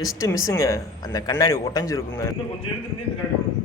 Just மிஸ்ஸுங்க, அந்த கண்ணாடி உடஞ்சிருக்குங்க. இன்னும் கொஞ்சம் இழுத்துட்டு இந்த கண்ணாடி உடையும்.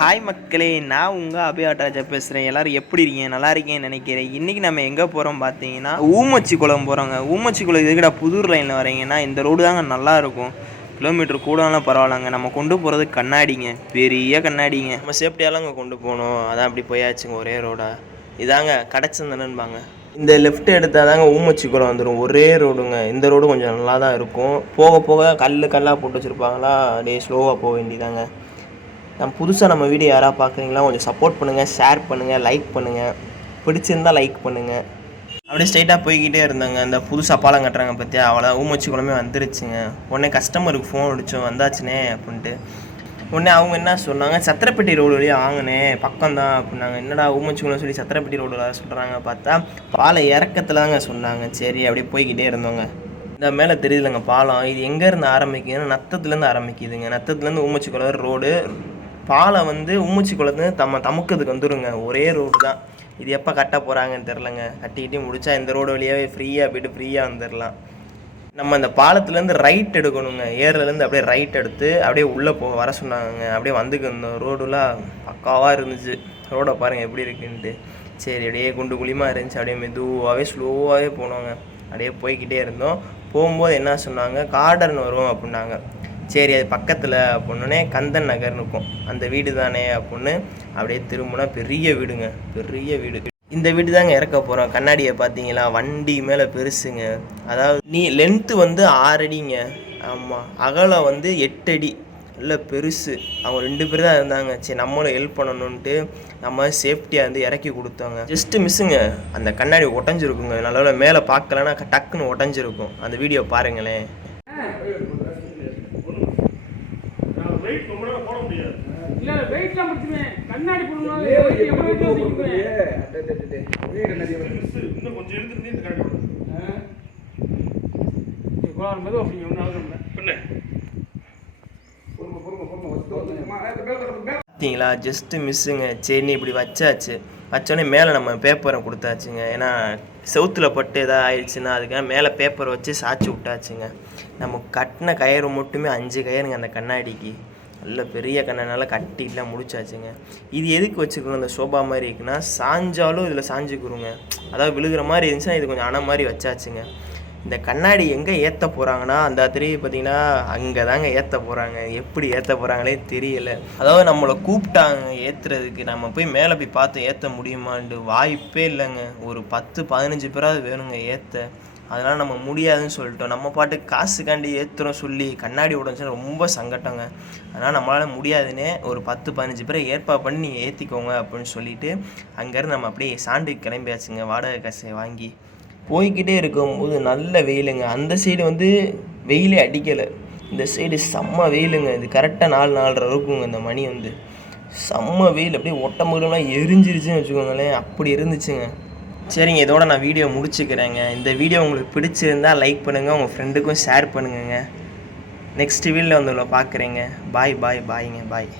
ஹாய் மக்களே, நான் உங்கள் அபியாட்டராஜா பேசுகிறேன். எல்லோரும் எப்படி இருக்கீங்க? நல்லா இருக்கேன்னு நினைக்கிறேன். இன்றைக்கி நம்ம எங்கே போகிறோம் பார்த்தீங்கன்னா ஊமச்சி குளம் போகிறோங்க. ஊமச்சி குளம் இதுக்கிட்ட புதூர் லைனில் வரீங்கன்னா இந்த ரோடு தாங்க நல்லாயிருக்கும். கிலோமீட்டர் கூடலாம் பரவாயில்லங்க. நம்ம கொண்டு போகிறது கண்ணாடிங்க, பெரிய கண்ணாடிங்க. நம்ம சேஃப்டியாலாம் அங்கே கொண்டு போகணும். அதான் அப்படி போயாச்சுங்க, ஒரே ரோடாக இதாங்க கிடச்சிருந்தேன்னுபாங்க. இந்த லெஃப்ட் எடுத்தால் தாங்க ஊமச்சி குளம் வந்துடும். ஒரே ரோடுங்க. இந்த ரோடு கொஞ்சம் நல்லா தான் இருக்கும். போக போக கல்லாக போட்டு வச்சுருப்பாங்களா, அப்படியே ஸ்லோவாக போக வேண்டியதாங்க. நம்ம வீடியோ யாராவது பார்க்குறீங்களா, கொஞ்சம் சப்போர்ட் பண்ணுங்கள், ஷேர் பண்ணுங்கள், லைக் பண்ணுங்கள். பிடிச்சிருந்தால் லைக் பண்ணுங்கள். அப்படியே ஸ்ட்ரைட்டாக போய்கிட்டே இருந்தாங்க. அந்த புதுசாக பாலம் கட்டுறாங்க பற்றியா, அவ்வளோ ஊமச்சி குளமே வந்துருச்சுங்க. உடனே கஸ்டமருக்கு ஃபோன் அடித்தோம், வந்தாச்சுனே அப்படின்ட்டு. உடனே அவங்க என்ன சொன்னாங்க, சத்திரப்பட்டி ரோடு வழியாக வாங்கினே பக்கம்தான் அப்படின்னாங்க. என்னடா ஊமச்சி குளம் சொல்லி சத்திரப்பட்டி ரோடில் சொல்கிறாங்க, பார்த்தா பாலை இறக்கத்தில் தாங்க சொன்னாங்க. சரி அப்படியே போய்கிட்டே இருந்தோங்க. இந்த மேலே தெரியுதுலங்க பாலம். இது எங்கேருந்து ஆரம்பிக்குதுன்னா நத்தத்துலேருந்து ஆரம்பிக்குதுங்க. நத்தத்துலேருந்து ஊமச்சி குளம் ரோடு. பாலம் ஊமச்சி குளத்துலேருந்து தமுக்கிறதுக்கு வந்துடுங்க. ஒரே ரோடு தான். இது எப்போ கட்ட போகிறாங்கன்னு தெரிலங்க. கட்டிக்கிட்டே முடித்தா இந்த ரோடு வழியாகவே ஃப்ரீயாக போய்ட்டு ஃப்ரீயாக வந்துடலாம். நம்ம அந்த பாலத்துலேருந்து ரைட் எடுக்கணுங்க. ஏர்லேருந்து அப்படியே ரைட் எடுத்து அப்படியே உள்ளே வர சொன்னாங்க. அப்படியே வந்துக்கிருந்தோம். ரோடுலாம் பக்காவாக இருந்துச்சு. ரோடை பாருங்கள் எப்படி இருக்குன்ட்டு. சரி அப்படியே குண்டு குழிமாக இருந்துச்சு. அப்படியே மெதுவாகவே ஸ்லோவாகவே போனோங்க. அப்படியே போய்கிட்டே இருந்தோம். போகும்போது என்ன சொன்னாங்க, கார்டர்னு வரும் அப்படின்னாங்க. சரி அது பக்கத்தில் அப்படின்னே கந்தன் நகர்னு இருக்கும். அந்த வீடு தானே அப்படின்னு அப்படியே திரும்பினா பெரிய வீடுங்க, பெரிய வீடு. இந்த வீடு தாங்க இறக்க போகிறோம். கண்ணாடியை பார்த்தீங்களா, வண்டி மேலே பெருசுங்க. அதாவது லென்த்து 6 அடிங்க. ஆமாம், அகலம் 8 அடி. இல்லை பெருசு. அவங்க 2 பேர் தான் இருந்தாங்க. சரி நம்மளும் ஹெல்ப் பண்ணணுன்ட்டு நம்ம சேஃப்டியாக இறக்கி கொடுத்தாங்க. ஜஸ்ட்டு மிஸ்ஸுங்க, அந்த கண்ணாடி உடஞ்சிருக்குங்க. நல்ல மேலே பார்க்கலன்னா டக்குன்னு உடஞ்சிருக்கும். அந்த வீடியோ பாருங்களேன். வெயிட் ரொம்ப நேரம் போட முடியாது. இல்ல வெயிட்லாம் முடிச்சுவேன். கண்ணாடி போடுறோம். இன்னும் கொஞ்சம் இழுத்துட்டு இந்த கண்ணாடி உடையும். கோளாறு மெதுவா அப்படிங்க ஒன்றும் அவசரம் இல்லை. பண்ணு. பார்த்தீங்களா, ஜஸ்ட்டு மிஸ்ஸுங்க. சரி இப்படி வச்சாச்சு. வச்சோடனே மேலே நம்ம பேப்பரை கொடுத்தாச்சுங்க. ஏன்னா செவுத்தில் பட்டு எதாவது ஆயிடுச்சுன்னா அதுக்காக மேலே பேப்பரை வச்சு சாய்ச்சி விட்டாச்சுங்க. நம்ம கட்டின கயிறு மட்டுமே 5 கயிறுங்க அந்த கண்ணாடிக்கு. நல்ல பெரிய கண்ணாடினால கட்டிலாம் முடிச்சாச்சுங்க. இது எதுக்கு வச்சுக்கணும், அந்த சோபா மாதிரி இருக்குன்னா சாஞ்சாலும் இதில் சாஞ்சிக்கிறோங்க. அதாவது விழுகிற மாதிரி இருந்துச்சுன்னா இது கொஞ்சம் அணை மாதிரி வச்சாச்சுங்க. இந்த கண்ணாடி எங்கே ஏற்ற போகிறாங்கன்னா அந்த திரும்பி பார்த்தீங்கன்னா அங்கே தாங்க ஏற்ற போகிறாங்க. எப்படி ஏற்ற போகிறாங்களே தெரியல. அதாவது நம்மளை கூப்பிட்டாங்க ஏற்றுறதுக்கு. நம்ம போய் மேலே போய் பார்த்து ஏற்ற முடியுமான்ட்டு வாய்ப்பே இல்லைங்க. ஒரு 10-15 பேராவது வேணுங்க ஏற்ற. அதனால் நம்ம முடியாதுன்னு சொல்லிட்டோம். நம்ம பாட்டுக்கு காசுக்காண்டி ஏற்றுறோம் சொல்லி கண்ணாடி உடஞ்சுன்னா ரொம்ப சங்கட்டங்க. அதனால் நம்மளால் முடியாதுன்னே ஒரு 10-15 பேரை ஏற்பாடு பண்ணி நீங்கள் ஏற்றிக்கோங்க அப்படின்னு சொல்லிவிட்டு அங்கேருந்து நம்ம அப்படியே சாண்டுக்கு கிளம்பியாச்சுங்க. வாடகை காசை வாங்கி போய்கிட்டே இருக்கும்போது நல்ல வெயிலுங்க. அந்த சைடு வெயிலே அடிக்கலை. இந்த சைடு செம்ம வெயிலுங்க. இது கரெக்டாக 4-4:30 இருக்குங்க. இந்த மணி செம்ம வெயில். அப்படியே ஒட்டமுகலாம் எரிஞ்சிருச்சுன்னு வச்சுக்கோங்களேன். அப்படி இருந்துச்சுங்க. சரிங்க, இதோட நான் வீடியோ முடிச்சுக்கிறேங்க. இந்த வீடியோ உங்களுக்கு பிடிச்சிருந்தால் லைக் பண்ணுங்கள், உங்கள் ஃப்ரெண்டுக்கும் ஷேர் பண்ணுங்க. நெக்ஸ்ட் வீடியோவில் பார்க்குறேங்க. பாய் பாய் பாய்ங்க, பாய்.